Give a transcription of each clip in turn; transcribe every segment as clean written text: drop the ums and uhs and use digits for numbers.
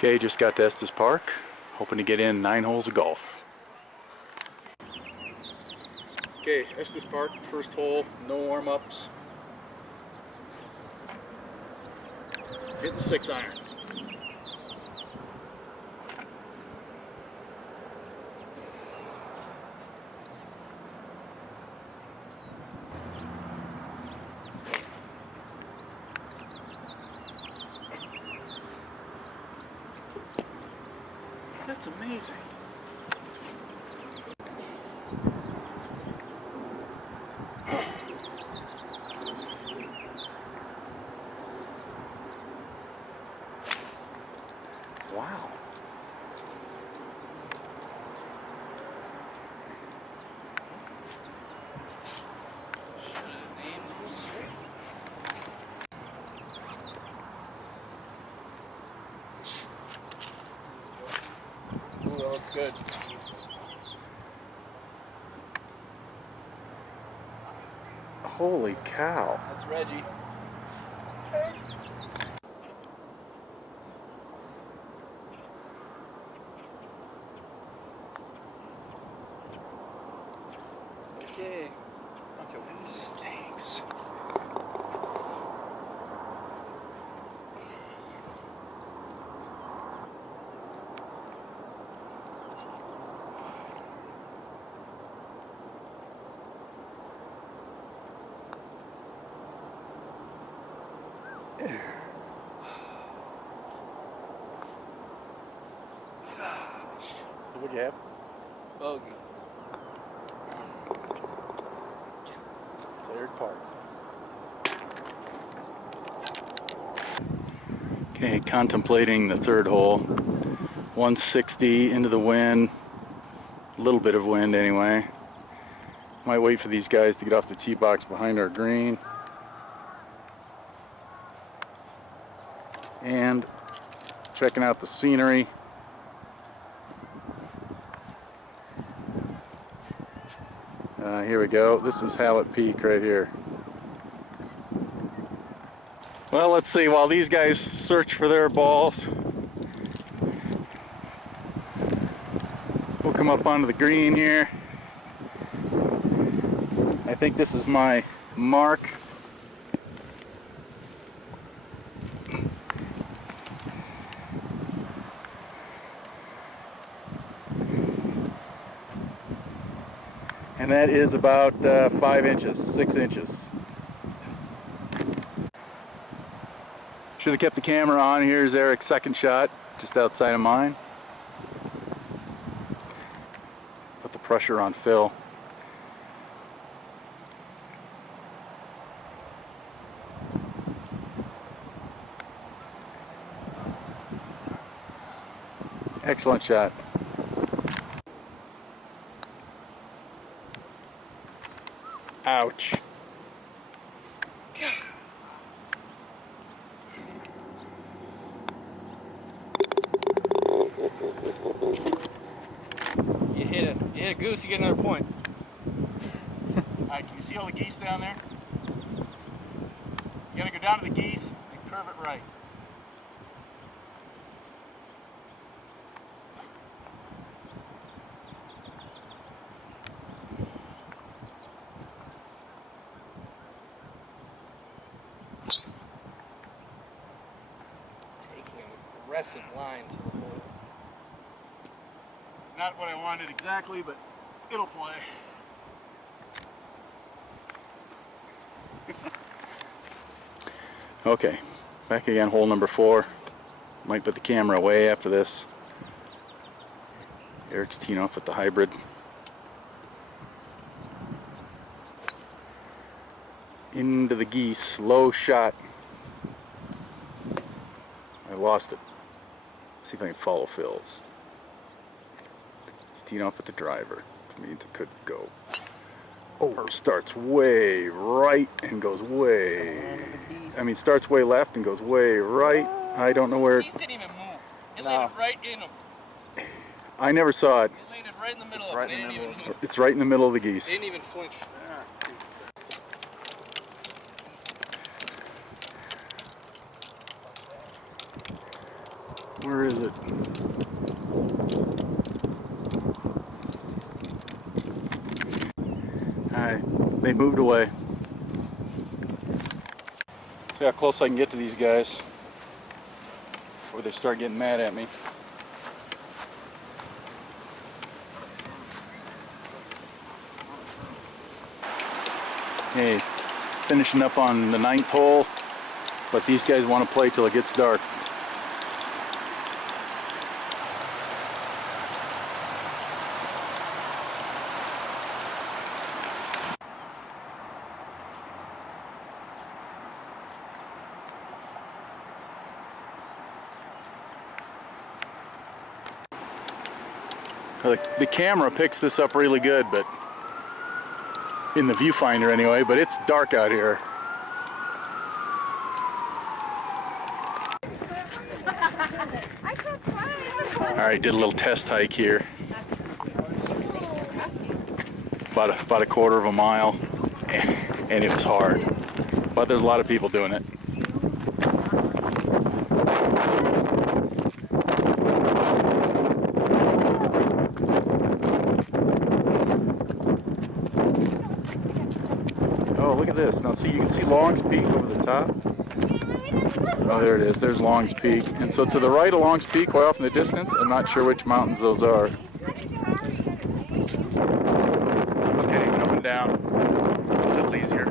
Okay, just got to Estes Park, hoping to get in 9 holes of golf. Okay, Estes Park, first hole, no warm-ups. Hitting the 6-iron. That's amazing. Wow. Ooh, that looks good. Holy cow. That's Reggie. Okay. Bunch of wind stinks. So what'd you have? Bogey. Third part. Okay, contemplating the third hole. 160 into the wind. A little bit of wind anyway. Might wait for these guys to get off the tee box behind our green. And checking out the scenery. Here we go. This is Hallett Peak right here. Well, let's see. While these guys search for their balls, we'll come up onto the green here. I think this is my mark. And that is about 5 inches, 6 inches. Should have kept the camera on. Here's Eric's second shot, just outside of mine. Put the pressure on Phil. Excellent shot. Ouch. You hit a goose, you get another point. Alright, can you see all the geese down there? You gotta go down to the geese and curve it right. Taking an aggressive line to the hole. Not what I wanted exactly, but it'll play. Okay, back again, hole number 4. Might put the camera away after this. Eric's teeing off with the hybrid. Into the geese, low shot. I lost it. See if I can follow Phil's. He's teeing off with the driver, which means it could go. Oh, starts way right and goes way. I mean, starts way left and goes way right. I don't know where. He didn't even move. It landed right in him. I never saw it. It landed right in the middle of it. It didn't even move. It's right in the middle of the geese. It didn't even flinch. Where is it? Alright, they moved away. See how close I can get to these guys before they start getting mad at me. Okay, finishing up on the 9th hole, but these guys want to play till it gets dark. The camera picks this up really good, but in the viewfinder anyway, but it's dark out here. Alright, did a little test hike here. About a quarter of a mile, and it was hard. But there's a lot of people doing it. Oh, look at this. Now see, you can see Long's Peak over the top. Oh, there it is. There's Long's Peak. And so to the right of Long's Peak, way off in the distance, I'm not sure which mountains those are. Okay, coming down. It's a little easier.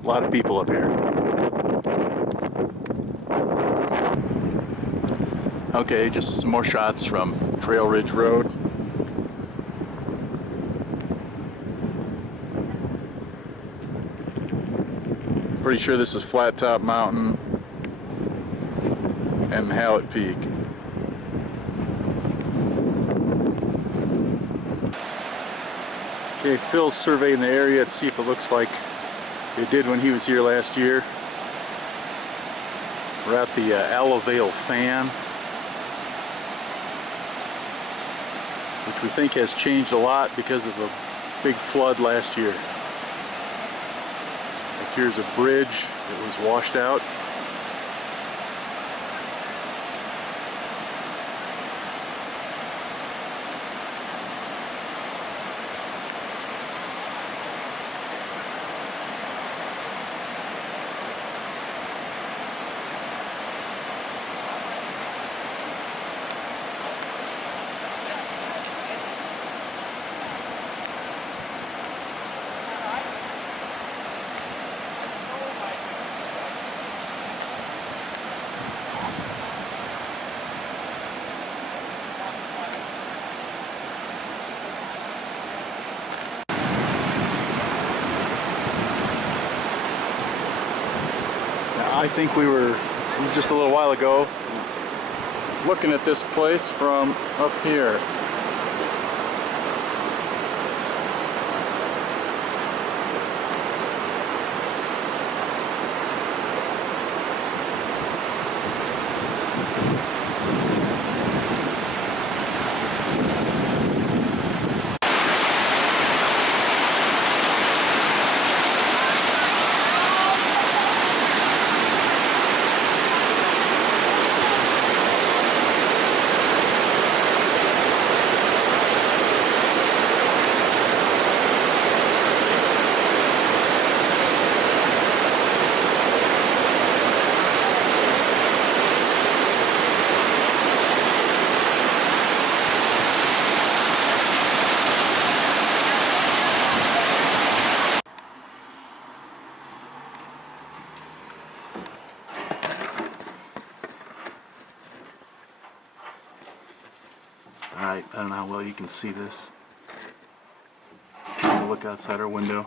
A lot of people up here. Okay, just some more shots from Trail Ridge Road. Pretty sure this is Flat Top Mountain and Hallett Peak. Okay, Phil's surveying the area to see if it looks like it did when he was here last year. We're at the Aloe Vale Fan, which we think has changed a lot because of a big flood last year. Like here's a bridge that was washed out. I think we were just a little while ago looking at this place from up here. Alright, I don't know how well you can see this. I'll look outside our window.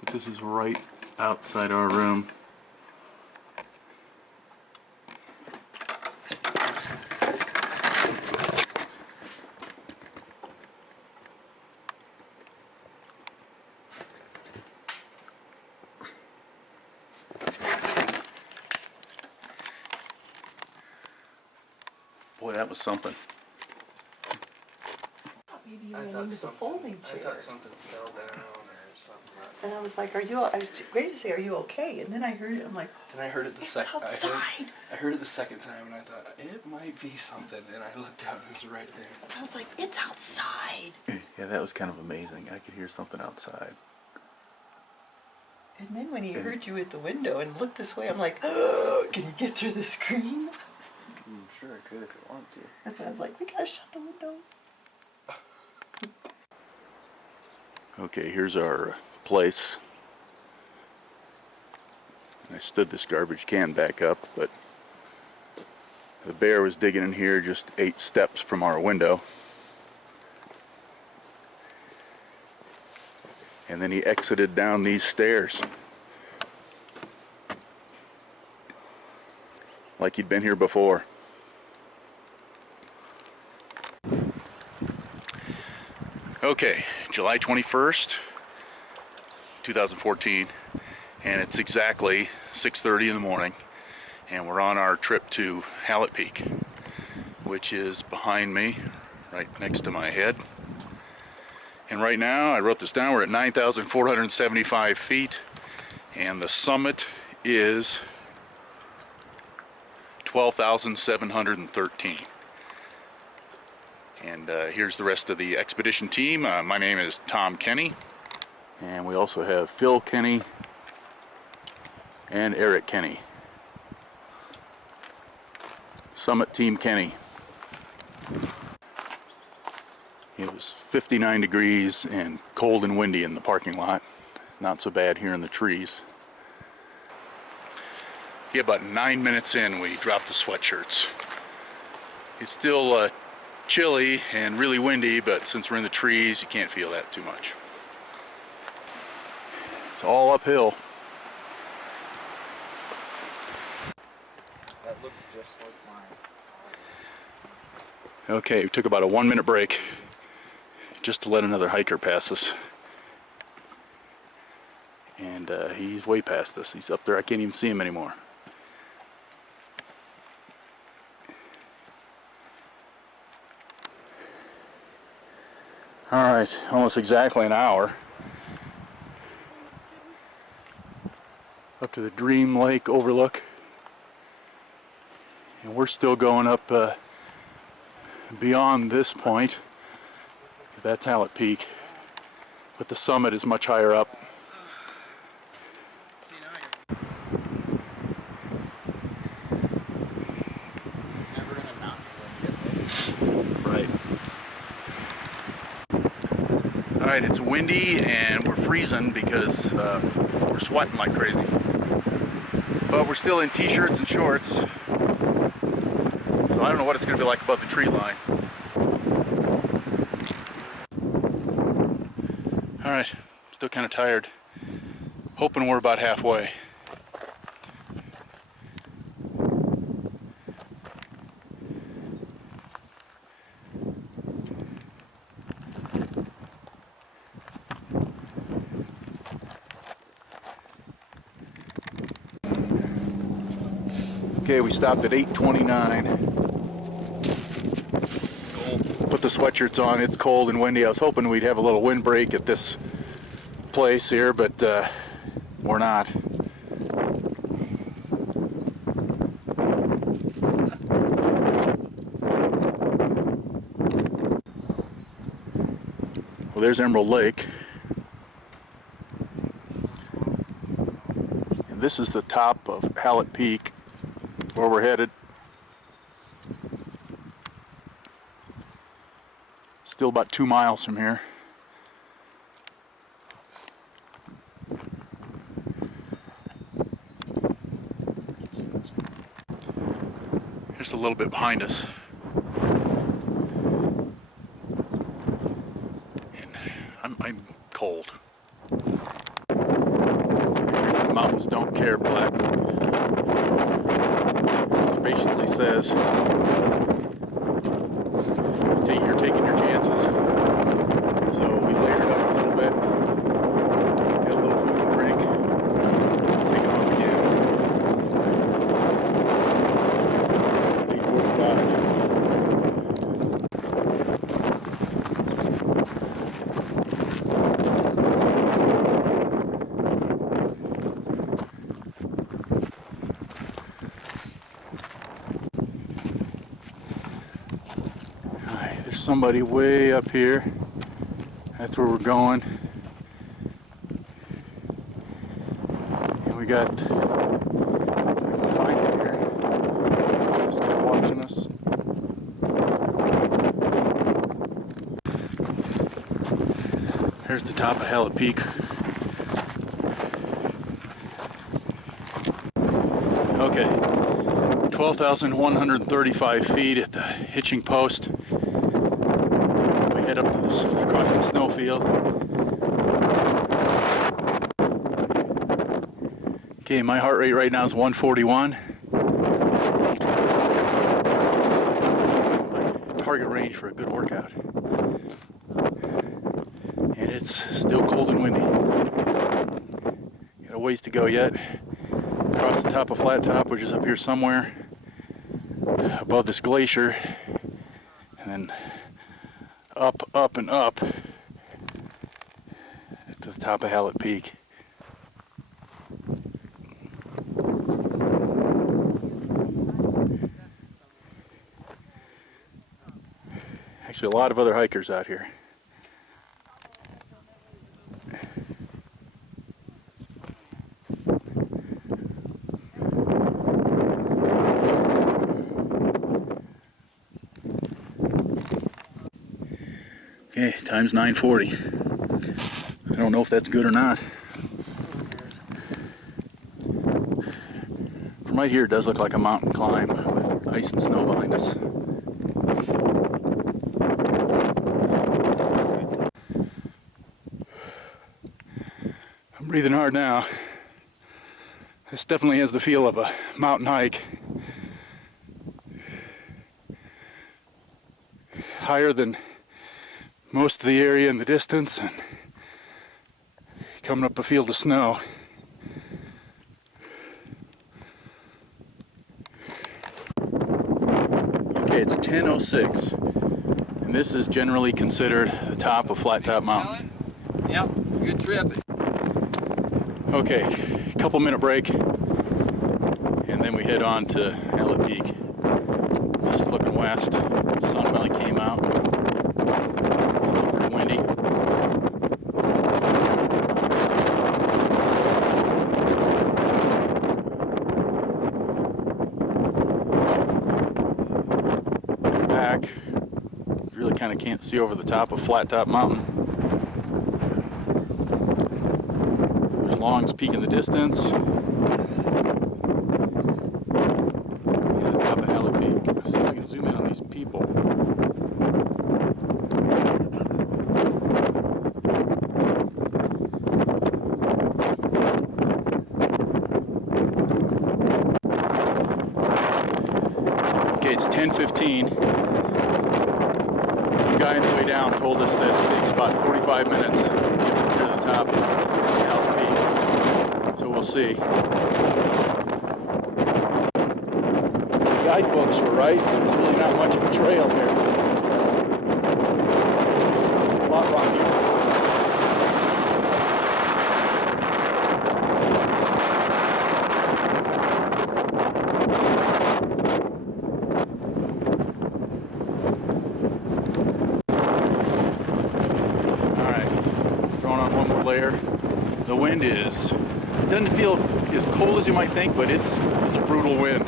But this is right outside our room. Boy, that was something. Maybe you ran into the folding chair. I thought something fell down or something. And I was like, I was ready to say, are you okay? And then I heard it, I'm like, Then I heard it the it's second. outside. I heard it the second time, and I thought it might be something. And I looked out, and it was right there. I was like, it's outside. Yeah, that was kind of amazing. I could hear something outside. And then when he heard you at the window and looked this way, I'm like, oh, can you get through the screen? I'm sure I could if I wanted to. That's why I was like, we gotta shut the windows. Okay, here's our place. I stood this garbage can back up, but the bear was digging in here just 8 steps from our window. And then he exited down these stairs. Like he'd been here before. Okay, July 21st, 2014, and it's exactly 6:30 in the morning, and we're on our trip to Hallett Peak, which is behind me, right next to my head. And right now, I wrote this down, we're at 9,475 feet, and the summit is 12,713. And here's the rest of the expedition team. My name is Tom Kenney. And we also have Phil Kenney and Eric Kenney. Summit Team Kenney. It was 59 degrees and cold and windy in the parking lot. Not so bad here in the trees. Yeah, about 9 minutes in, we dropped the sweatshirts. It's still chilly and really windy, but since we're in the trees, you can't feel that too much. It's all uphill. That looked just like mine. Okay, we took about a 1 minute break just to let another hiker pass us. And he's way past us. He's up there. I can't even see him anymore. All right, almost exactly an hour. Up to the Dream Lake overlook. And we're still going up beyond this point. That's Hallett Peak. But the summit is much higher up. It's never gonna not be when you get there. Right. Alright, it's windy and we're freezing because we're sweating like crazy. But we're still in t-shirts and shorts. So I don't know what it's going to be like above the tree line. Alright, still kind of tired. Hoping we're about halfway. Okay, we stopped at 8:29. Put the sweatshirts on. It's cold and windy. I was hoping we'd have a little windbreak at this place here, but we're not. Well, there's Emerald Lake. And this is the top of Hallett Peak, where we're headed. Still about 2 miles from here. Here's a little bit behind us. And I'm cold. The mountains don't care black. Which basically says you're taking your chances. So we layered up a little bit, got a little food and drink, take it off again. 8:45. somebody way up here. That's where we're going. And we got, if I can find it here, this guy watching us. There's the top of Hallett Peak. Okay, 12,135 feet at the hitching post. We head up to this, across the snowfield. Okay, my heart rate right now is 141. My target range for a good workout. And it's still cold and windy. Got a ways to go yet. Across the top of Flat Top, which is up here somewhere above this glacier, and then up and up to the top of Hallett Peak. Actually, a lot of other hikers out here. Okay, time's 9:40. I don't know if that's good or not. From right here, it does look like a mountain climb with ice and snow behind us. I'm breathing hard now. This definitely has the feel of a mountain hike. Higher than most of the area in the distance, and coming up a field of snow. Okay, it's 10:06, and this is generally considered the top of Flat Top Mountain. Yep, it's a good trip. Okay, couple minute break, and then we head on to Hallett Peak. This is looking west. The sun finally came out. Still pretty windy. Looking back, you really kind of can't see over the top of Flat Top Mountain. There's Long's Peak in the distance. See if I can zoom in on these people. Okay, it's 10:15. Some guy on the way down told us that it takes about 45 minutes to get from here to the top of Hallett Peak. So we'll see. Guidebooks were right. There's really not much of a trail here. A lot rocky. All right, throwing on one more layer. The wind doesn't feel as cold as you might think, but it's a brutal wind.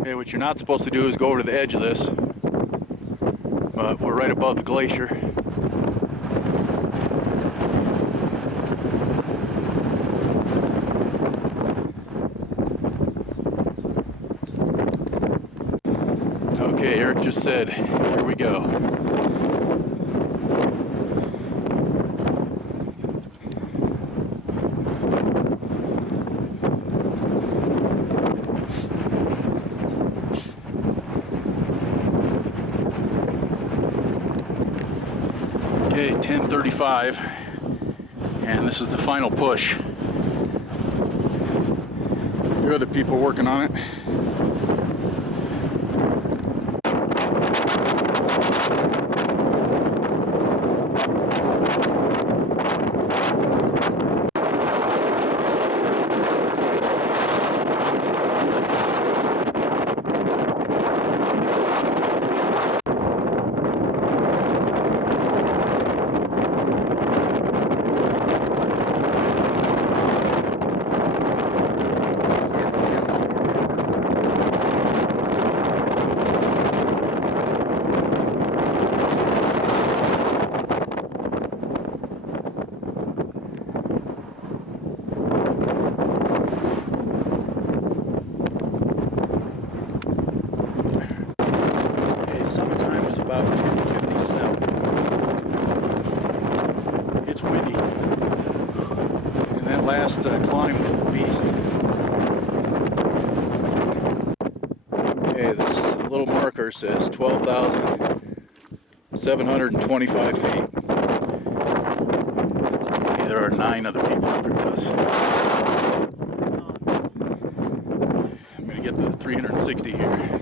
Okay, what you're not supposed to do is go over to the edge of this, but we're right above the glacier. Okay, Eric just said, here we go. Okay, 10:35, and this is the final push. A few other people working on it. is about 257. It's windy. And that last climb was a beast. Okay, this little marker says 12,725 feet. Okay, there are 9 other people up here with us. I'm going to get the 360 here.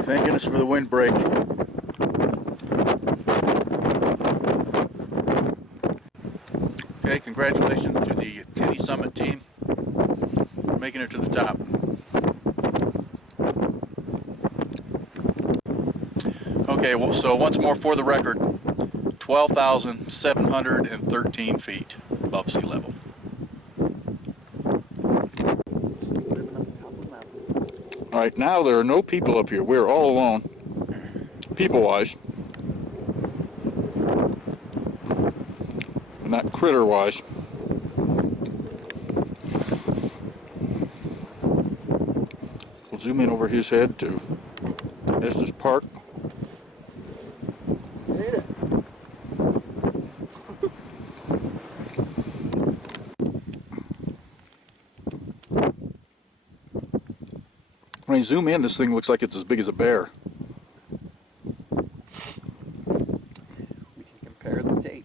Thank goodness for the windbreak. Okay, congratulations to the Kenney Summit team for making it to the top. Okay, well, so once more for the record, 12,713 feet above sea level. All right, now there are no people up here. We're all alone, people-wise, not critter-wise. We'll zoom in over his head to Estes Park. When I zoom in, this thing looks like it's as big as a bear. We can compare the tape.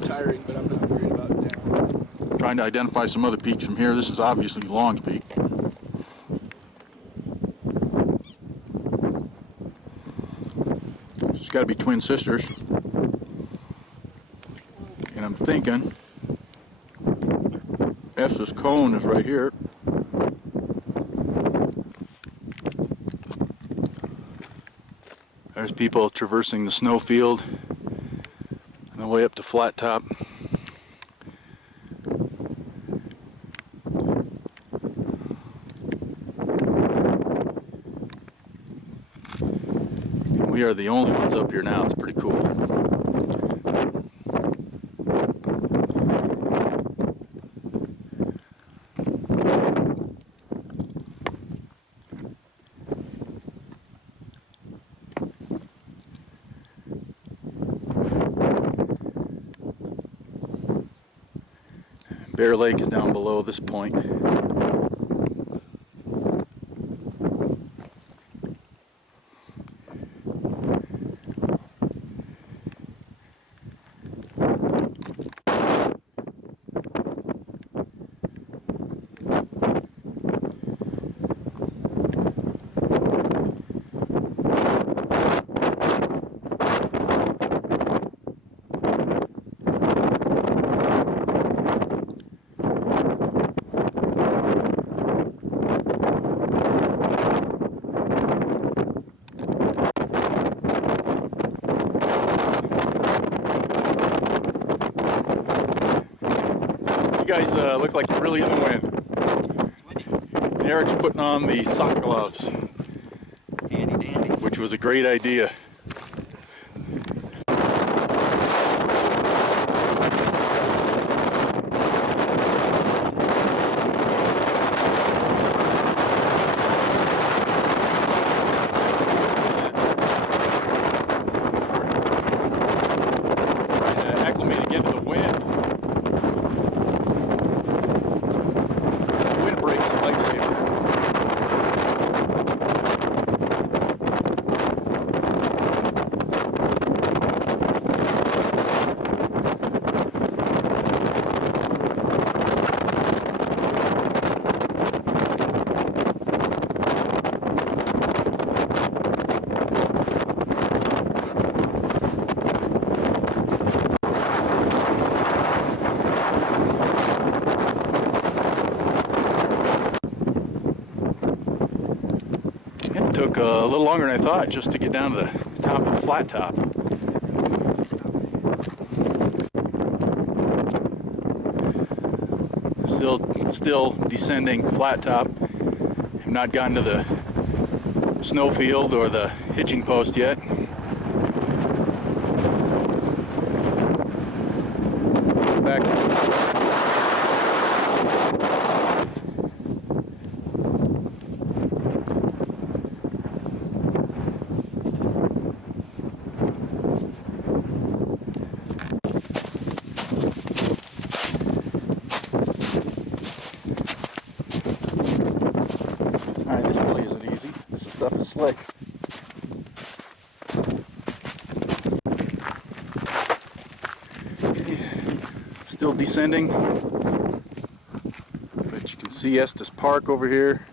Tiring, but I'm not worried about it down. Trying to identify some other peaks from here. This is obviously Long's Peak. It's got to be twin sisters. And I'm thinking Estes Cone is right here. There's people traversing the snowfield on the way up to Flat Top. And we are the only ones up here now. It's pretty cool. Bear Lake is down below this point. You guys look like you're really in the wind. And Eric's putting on the sock gloves, Handy dandy. which was a great idea. Acclimate again to the wind. Windbreak's a lifesaver. took a little longer than I thought just to get down to the top of the flat top. Still descending flat top. Have not gotten to the snowfield or the hitching post yet. Back. Alright, this really isn't easy. This stuff is slick. Still descending, but you can see Estes Park over here.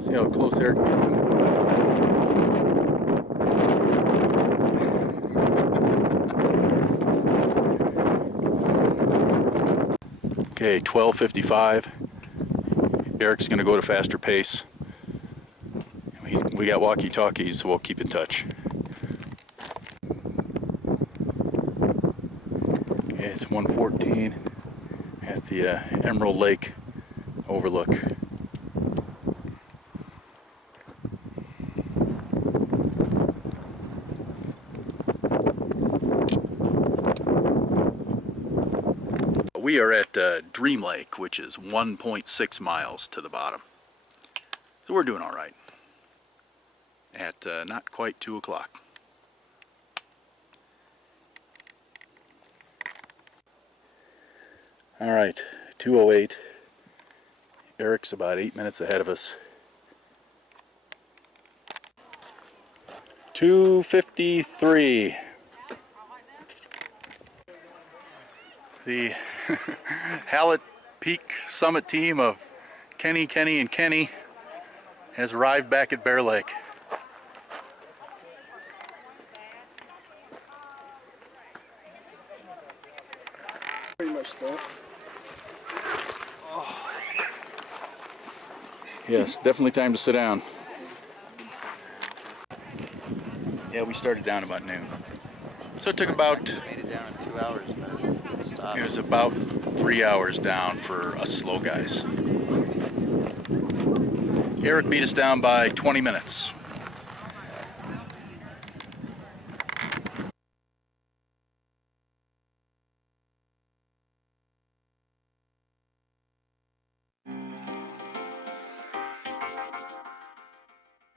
See how close Eric can get to him. Okay, 12:55. Eric's going to go at a faster pace. We got walkie-talkies, so we'll keep in touch. Okay, it's 1:14 at the Emerald Lake overlook. We are at Dream Lake, which is 1.6 miles to the bottom. So we're doing all right at not quite 2 o'clock. All right, 2:08. Eric's about 8 minutes ahead of us. 2:53. The Hallett Peak Summit team of Kenney, and Kenney has arrived back at Bear Lake. Pretty much spent. Yes, definitely time to sit down. Yeah, we started down about noon. So it took about... Made it down in 2 hours, but it stopped. It was about 3 hours down for us slow guys. Eric beat us down by 20 minutes.